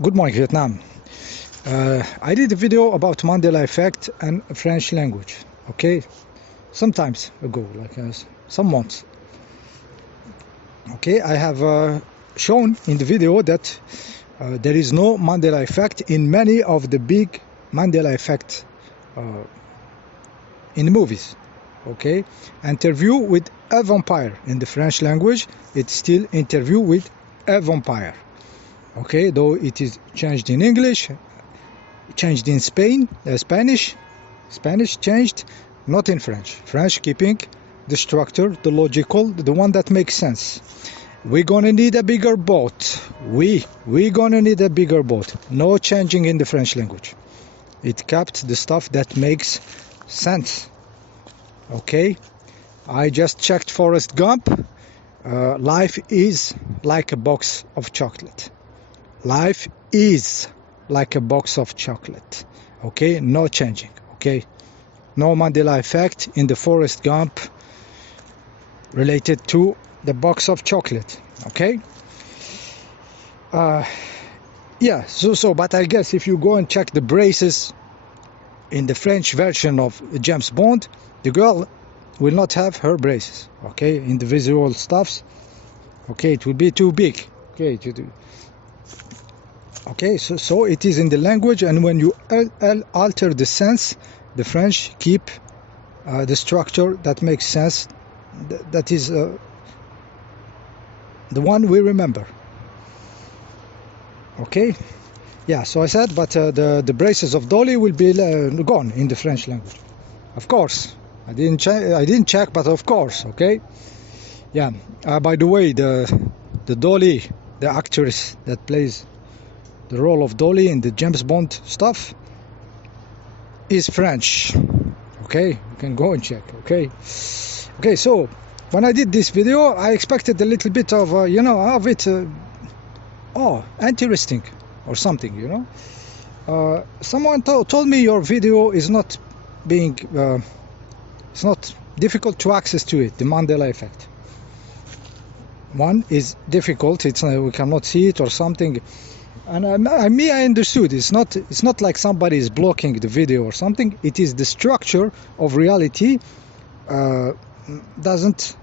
Good morning, Vietnam. I did a video about Mandela effect and French language. Okay, sometimes ago, like some months. Okay, I have shown in the video that there is no Mandela effect in many of the big Mandela effect in the movies. Okay, interview with a vampire in the French language. It's still interview with a vampire. Okay, though it is changed in English, changed in Spanish changed, not in French. French keeping the structure, the logical, the one that makes sense. We're gonna need a bigger boat. We're gonna need a bigger boat. No changing in the French language. It kept the stuff that makes sense. Okay, I just checked Forrest Gump. Life is like a box of chocolate. Life is like a box of chocolate. Okay, no changing. Okay, no Mandela effect in the Forrest Gump related to the box of chocolate. Okay, yeah, but I guess if you go and check the braces in the French version of James Bond, the girl will not have her braces. Okay, in the visual stuffs. Okay, it will be too big. Okay, so it is in the language, and when you alter the sense, the French keep the structure that makes sense. That is the one we remember. Okay, yeah. So I said, but the braces of Dolly will be gone in the French language. Of course, I didn't check, but of course. Okay, yeah. By the way, the Dolly, the actress that plays the role of Dolly in the James Bond stuff, is French. Okay, you can go and check. Okay, so when I did this video, I expected a little bit of of it interesting or something. Someone told me your video is not being it's not difficult to access to it, the Mandela effect. One is difficult, it's we cannot see it or something. And I understood. It's not like somebody is blocking the video or something. It is the structure of reality doesn't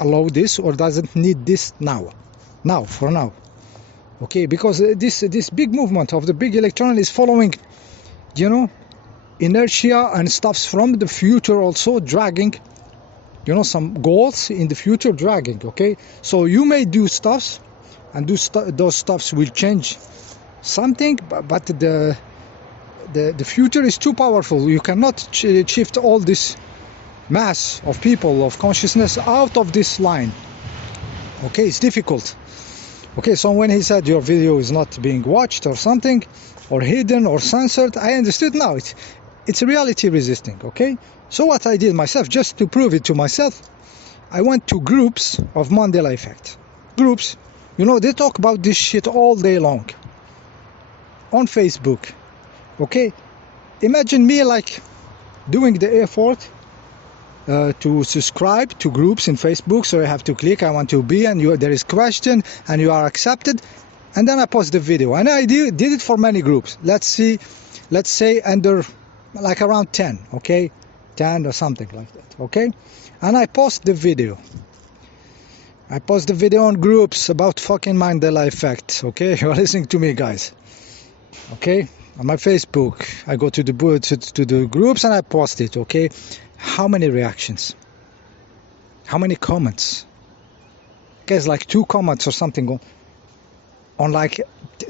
allow this or doesn't need this now. Okay, because this big movement of the big electron is following, inertia and stuffs from the future also dragging, some goals in the future dragging. Okay, so you may do stuffs. And those stuffs will change something, but the future is too powerful. You cannot shift all this mass of people, of consciousness out of this line. Okay, it's difficult. Okay, so when he said your video is not being watched or something, or hidden or censored, I understood now. It's reality resisting. Okay, so what I did myself, just to prove it to myself, I went to groups of Mandela effect. Groups. They talk about this shit all day long on Facebook. Okay, imagine me like doing the effort to subscribe to groups in Facebook. So I have to click I want to be, and there is question and you are accepted, and then I post the video. And I did it for many groups. Let's say under like around 10. Okay, 10 or something like that. Okay, and I post the video. I post the video on groups about fucking Mandela effect. Okay, you're listening to me, guys. Okay, on my Facebook, I go to the groups and I post it. Okay, how many reactions? How many comments? Guys, like 2 comments or something on like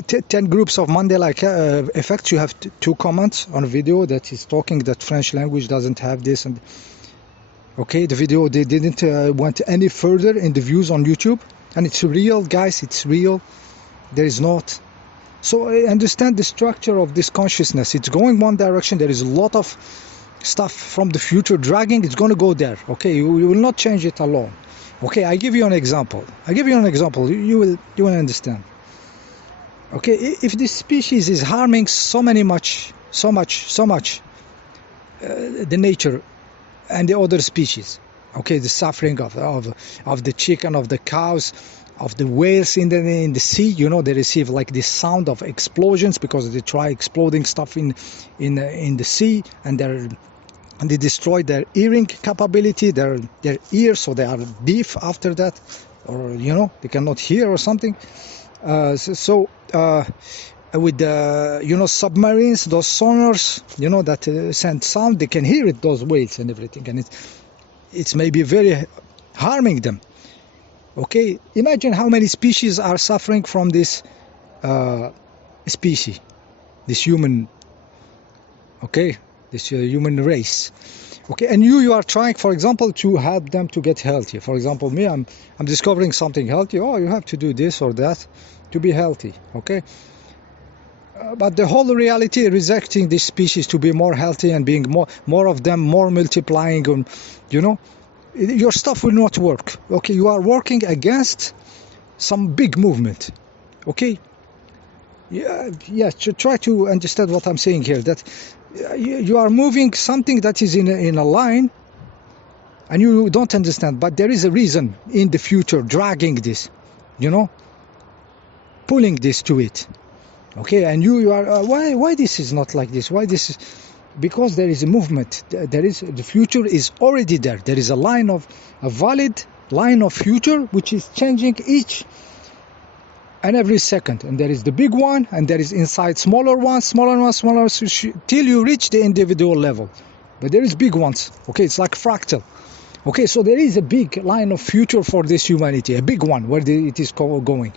10 groups of Mandela effects. You have 2 comments on a video that is talking that French language doesn't have this and. Okay, the video, they didn't went any further in the views on YouTube, and it's real, guys. It's real. There is not. So I understand the structure of this consciousness. It's going one direction. There is a lot of stuff from the future dragging. It's going to go there. Okay, you will not change it alone. Okay, I give you an example. You will understand. Okay, if this species is harming so much the nature and the other species, okay, the suffering of the chicken, of the cows, of the whales in the sea. You know, they receive like this sound of explosions because they try exploding stuff in the sea, and they destroy their hearing capability, their ears, so they are deaf after that, or you know, they cannot hear or something. With the submarines, those sonars, you know, that send sound, they can hear it, those whales and everything, and it's maybe very harming them. Okay, imagine how many species are suffering from this species, this human, okay, this human race. Okay, and you are trying, for example, to help them to get healthy. For example, me, I'm discovering something healthy. Oh, you have to do this or that to be healthy. Okay, but the whole reality, rejecting this species to be more healthy and being more of them, more multiplying, and you know, your stuff will not work. Okay, you are working against some big movement. Okay, yeah, try to understand what I'm saying here, that you are moving something that is in a line, and you don't understand, but there is a reason in the future dragging this, you know, pulling this to it. Okay, and you are why this is not like this, why this is, because there is a movement, there is, the future is already there. There is a valid line of future which is changing each and every second, and there is the big one, and there is inside smaller ones, till you reach the individual level. But there is big ones. Okay, it's like fractal. Okay, so there is a big line of future for this humanity, a big one. Where it is going?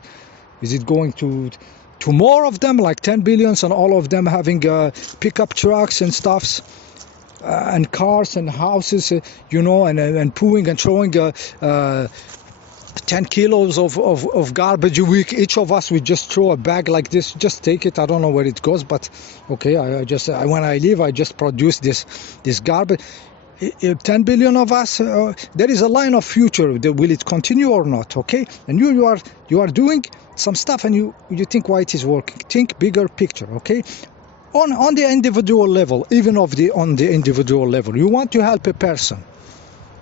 Is it going to more of them, like 10 billions, and all of them having pickup trucks and stuffs, and cars and houses, you know, and pooing and throwing 10 kilos of garbage a week? Each of us, we just throw a bag like this, just take it. I don't know where it goes, but okay, when I leave, I just produce this garbage. 10 billion of us, there is a line of future. Will it continue or not? Okay, and you are doing some stuff, and you think why it is working. Think bigger picture. Okay, on the individual level, even on the individual level, you want to help a person.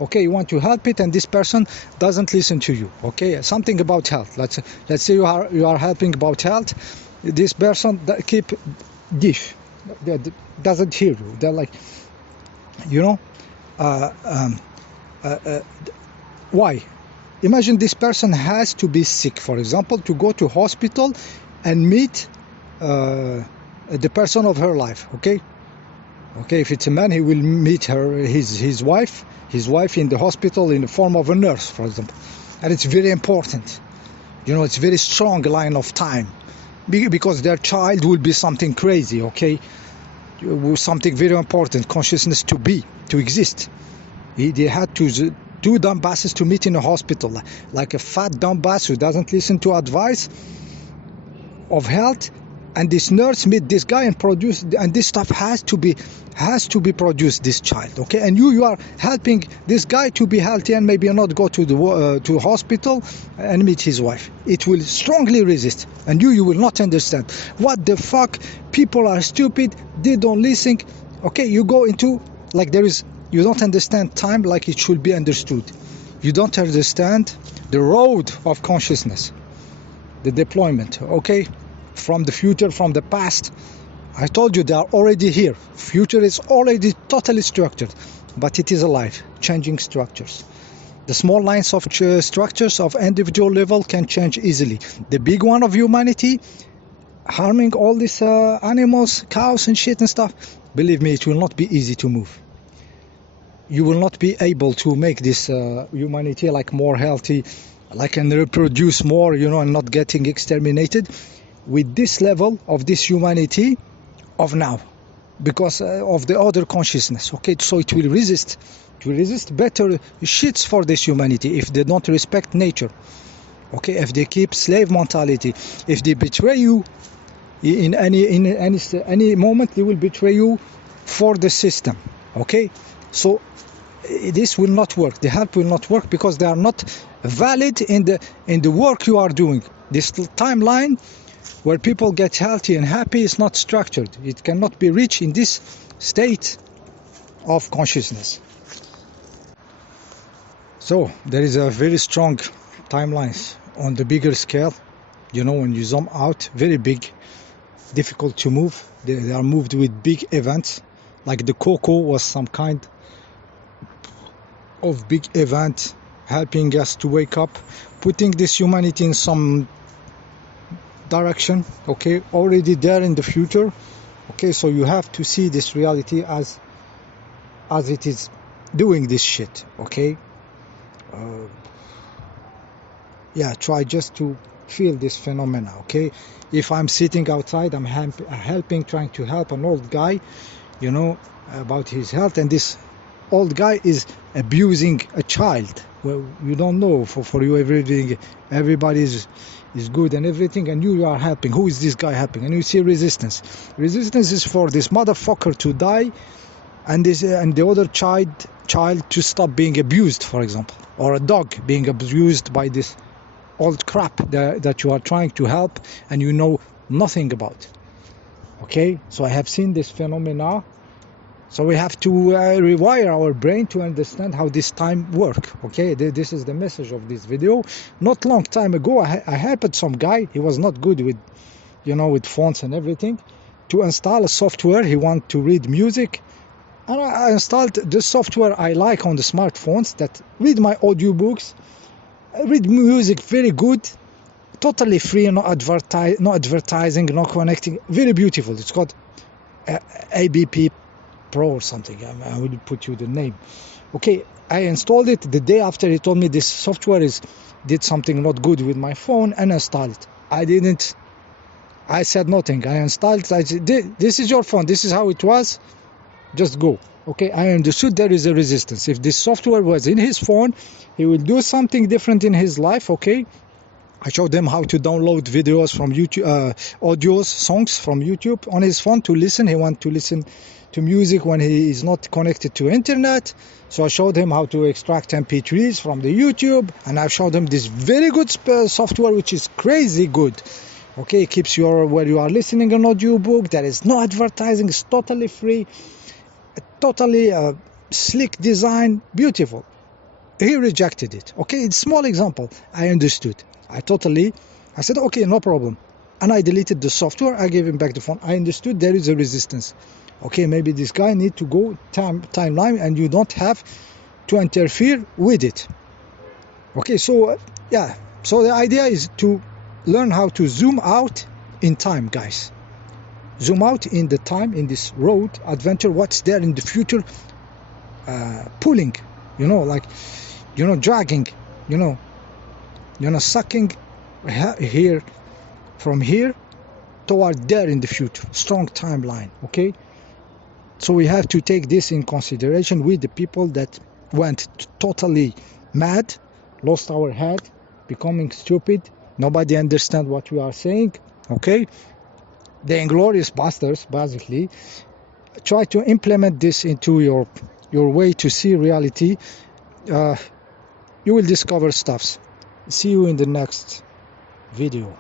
Okay, you want to help it, and this person doesn't listen to you. Okay, something about health. Let's say you are helping about health. This person keep deaf, doesn't hear you. They're like, you know, why? Imagine this person has to be sick, for example, to go to hospital and meet the person of her life. Okay, if it's a man, he will meet his wife in the hospital in the form of a nurse, for example, and it's very important. You know, it's very strong line of time, because their child will be something crazy. Okay, something very important, consciousness to exist. They had to do dumb basses to meet in a hospital, like a fat dumb bass who doesn't listen to advice of health, and this nurse meet this guy and produce, and this stuff has to be produced, this child. Okay, and you are helping this guy to be healthy and maybe not go to the hospital and meet his wife. It will strongly resist, and you will not understand. What the fuck? People are stupid, they don't listen. Okay, you go into, like, you don't understand time like it should be understood. You don't understand the road of consciousness, the deployment. Okay, from the future, from the past. I told you they are already here. Future is already totally structured, but it is alive, changing structures. The small lines of structures of individual level can change easily. The big one of humanity, harming all these animals, cows and shit and stuff, believe me, it will not be easy to move. You will not be able to make this humanity like more healthy, like, and reproduce more, you know, and not getting exterminated with this level of this humanity of now, because of the other consciousness. Okay, so it will resist better shits for this humanity if they don't respect nature. Okay, if they keep slave mentality, if they betray you in any moment, they will betray you for the system. Okay, so this will not work. The help will not work because they are not valid in the work you are doing. This timeline where people get healthy and happy is not structured. It cannot be reached in this state of consciousness. So there is a very strong timelines on the bigger scale. You know, when you zoom out, very big, difficult to move. They are moved with big events, like the Coco was some kind of big event, helping us to wake up, putting this humanity in some direction, okay, already there in the future. Okay, so you have to see this reality as it is doing this shit, okay. Yeah, try just to feel this phenomena, okay. If I'm sitting outside, I'm helping, trying to help an old guy, you know, about his health, and this old guy is abusing a child. Well, you don't know, for you everybody is good and everything, and you are helping. Who is this guy helping? And you see resistance is for this motherfucker to die, and the other child to stop being abused, for example, or a dog being abused by this old crap that you are trying to help and you know nothing about. Okay, so I have seen this phenomena. So we have to rewire our brain to understand how this time work. Okay, this is the message of this video. Not long time ago, I helped some guy. He was not good with, you know, with fonts and everything, to install a software. He wanted to read music, and I installed the software I like on the smartphones that read my audiobooks, read music very good, totally free, no advertising, no connecting, very beautiful. It's called ABP Pro or something. I will put you the name. Okay, I installed it. The day after, he told me this software did something not good with my phone, and installed it. I said nothing. I installed it. I said, this is your phone, this is how it was, just go. Okay, I understood there is a resistance. If this software was in his phone, he will do something different in his life. Okay, I showed him how to download videos from YouTube, audios, songs from YouTube on his phone to listen. He wants to listen to music when he is not connected to internet. So I showed him how to extract MP3s from the YouTube, and I showed him this very good software, which is crazy good. Okay, it keeps where you are listening an audiobook. There is no advertising. It's totally free, totally slick design, beautiful. He rejected it. Okay, it's small example. I understood. I said, okay, no problem. And I deleted the software. I gave him back the phone. I understood there is a resistance. Okay, maybe this guy need to go timeline, and you don't have to interfere with it. Okay, so yeah. So the idea is to learn how to zoom out in time, guys. Zoom out in the time, in this road adventure, what's there in the future, pulling, you know, like, you know, dragging, you know, sucking here from here toward there in the future, strong timeline. Okay, so we have to take this in consideration with the people that went totally mad, lost our head, becoming stupid, nobody understand what we are saying. Okay, the Inglorious Bastards basically try to implement this into your way to see reality. You will discover stuffs. See you in the next video.